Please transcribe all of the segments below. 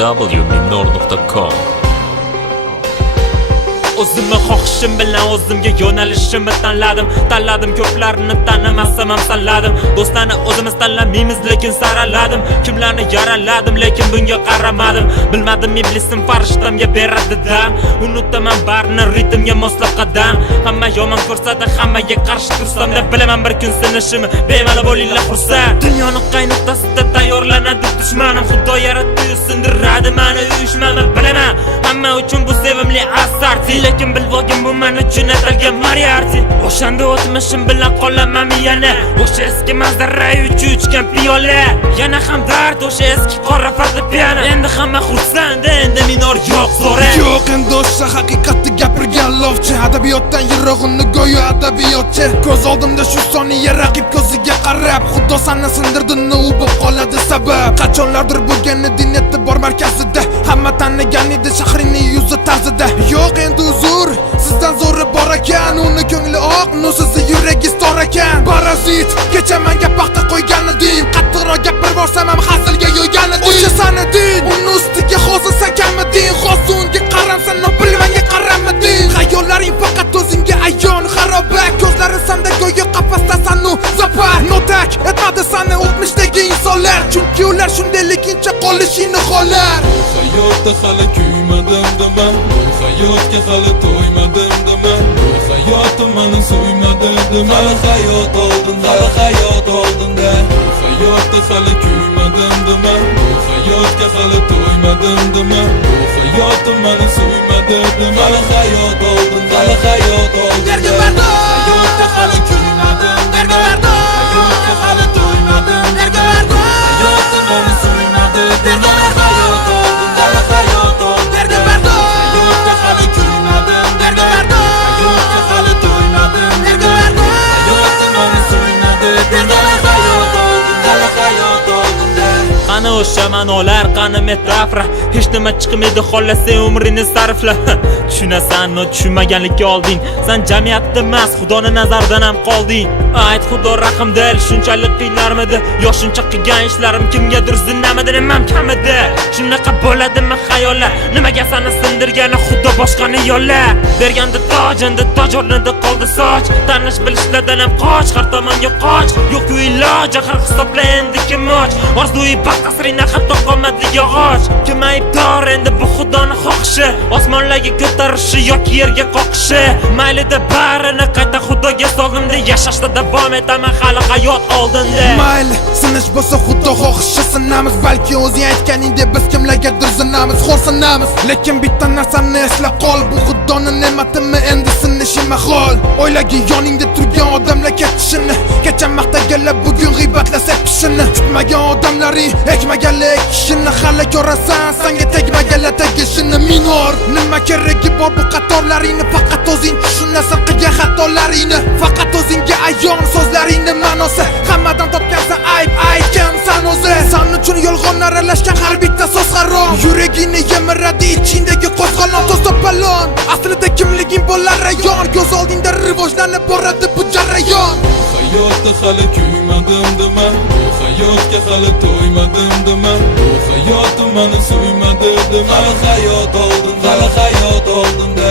www.minor.com. O'zimni xohishim bilan o'zimga yo'nalishimni tanladim ko'plarni tanimasam ham tanladim. Do'stlarni o'zimiz tanlamaymiz lekin saraladim. Kimlarni yaraladim lekin bunga qaramadim. Bilmadim iblisim farishtamga beradi dam. Unutaman barni ritmga moslab qadam. Hamma yomon ko'rsatdi, hammaga qarshi tursam deb bilaman bir kun sinishimni. Bemalol bo'linglar xursand. Dunyoni qaynoqtasida tayyorlanadi dushmanim. Xudo yaratdi sindiradi meni uyushmani bilaman. Hamma uchun bu sevimli asar. Lekin bilvogim bu men uchun atalgan Mariarti. O'shanda o'tmishim bilan qolaman yana. O'sha eski manzara uchgan piyola. Yana ham dard o'sha eski qora fortepiano. Endi hamma xursand, endi minor yo'q so'ra. Yo'q endi o'sha haqiqatni gapirgan lovchi. Adabiyotdan yirog'ini go'yo adabiyotchi. Ko'z oldimda shu soniya raqib ko'ziga qarab, Xudo seni sindirdini u bo'lib qoladi sabab. Qachonlardir bo'lgan edi e'tibor markazida, hamma tanigan edi shahrining yuzi tarzida. Yo'q endi uzr, sizdan zo'ri bor ekan, uni ko'ngli oq, nusizi yuragi stor ekan. Parazit, kecha menga paxta qo'ygan eding, qattiqroq gapirib borsam ham hazilga yo'ygan eding. O'sha sanading, uni ustiga hozir sakamiding, hozir unga qaramsan, bilmanga qaramading. Xayollaring faqat o'zingga ayon, xaroba, ko'zlari sanda go'yo qafasdasan u zapar. Notak etmadi seni o'tmishdagi insonlar, chunki ular shundayligincha qolishini xohlar. Hayotda hali kuymadim dema, hayotga hali to'ymadim dema, hayotim meni suymadi dema. Hayot oldinda, hayot oldinda, hayotda hali kuymadim dema, hayotga hali to'ymadim dema, hayotim meni suymadi dema. Hayot oldinda, hayot oldinda, hayotga hali kuymadim dema, hayotga hali to'ymadim dema, hayotim meni suymadi dema. Qani o'sha ma'nolar, qani metafora, hech nima chiqmaydi xohlasa umrini sarfla. Tushunasan-mi, tushunmaganlikka olding. Sen jamiyatda emas, Xudoning nazaridan ham qolding. Ayt Xudo rahmdil, shunchalik qiynarmidi? Yo shuncha qilgan ishlarim kimgadir zinnamidi, nimam kamidi? Shunaqa bo'ladimi xayollar? Nimaga seni sindirgani Xudo boshqani yo'llar? Berganda toj, endi toj o'rnida qoldi soch. Tanish bilishlardan ham qoch, har tomonga qoch. Yo'q-ku iloj, axir hisobla endi kim och? Orzuyi qasrina hatto qolmadi yog'och. Kim aybdor endi bu Xudoning xohishi? Osmonlarga ko'tarishi yoki yerga qoqishi? Maylida barini qayta Xudoga soldim-da, yashashda davom etaman hali hayot oldinda. Mayli, sinish bo'lsa Xudo xohishi sinamiz, balki o'zing aytganingdek biz kimlargadir zinamiz, xo'rsinamiz. Lekin bitta narsani esla qol, bu Xudoning ne'matimi endi sinishi mahol. O'ylagin yoningda turgan odamlar ketishini, kecha maqtaganlar bugun g'iybatlasak pishini. Kutmagan odamlaring ekmaganlar kishini hali ko'rasan, senga tegmaganlar tegishini. Minor, nima keragi bor bu qatorlaringni? Faqat o'zing tushunasan qilgan xatolaringni. Faqat o'zingga ayon so'zlaringni ma'nosi. Hammadan topgansan ayb, aytgansan o'zi. Sen uchun yolg'on aralashgan har bitta so'z harom. Yuragingni yemiradi ichingdagi qo'zg'olon, to'z to'palon. Aslida kimliging bo'lar ayon, ko'z oldingda rivojlanib boradi bu jarayon. Hayotda hali kuymadim dema, hayotga hali to'ymadim dema, hayotim meni suymadi dema. Hayot oldinda, hayot oldinda,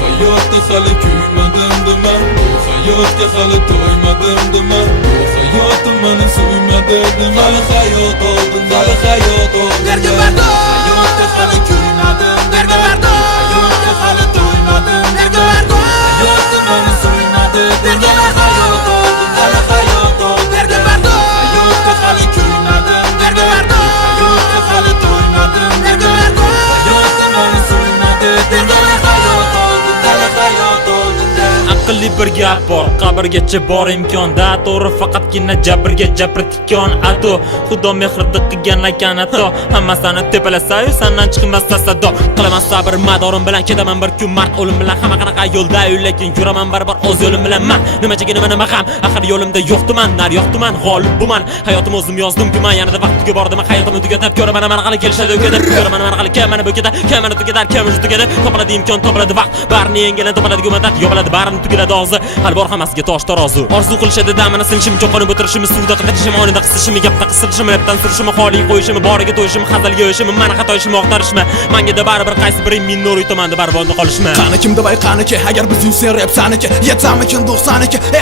hayotda hali kuymadim dema, hayotga hali to'ymadim dema, hayotim meni suymadi dema. Hayot oldinda, hayot oldinda, hayotga hali kuymadim dema, hayotga hali to'ymadim dema, hayotim meni suymadi dema. Hayot oldinda, hayot oldinda, hayotga hali kuymadim dema, hayotga hali to'ymadim dema, hayotim meni suymadi dema. Hayot oldinda, hayot oldinda. Aqlli bir gap bor, qabrgacha bor imkonda, to'g'ri faqatgina jabrga jabr tikon ato. Xudo mehrida qilgan ekan ato, hammasini tepalasa-yu sendan chiqmas tasoddo. Qilaman sabr madorim bilan, ketaman bir kun mard o'lim bilan. Hamma qanaqa yo'lda, lekin yuraman baribir o'z yo'lim bilan men. Nimachiga nima ham, axir yo'limda yo'qdiman, nar yo'qdiman, g'olib buman. Hayotim o'zim yozdim guman, yanada vaqtiga bordim, hayotimni tugatib ko'raman mana qanday kelishadi o'kadib. Ko'raman mana qanday mana bu keta, kamani tugatar, kamani tugatar. Topiladi imkon, topiladi vaqt, barni yengildan topiladi gumatat, yo'qoladi barini tugatar. keladi og'zi hali bor hammasiga tosh tarozi orzu qilishadi damini sinishim cho'qinib o'tirishim suvda qidirishim o'yinda qisishim gapda qisirishim lepdan surishim xoliy qo'yishim boriga to'yishim hazilga yo'yishim mani xatoyishim oqtarishmi manga baribir qaysi biring minor tomanda barbodni qolishmi Qani kim debay qaniki agar biz yuzsen rap saniki yetsamikin 92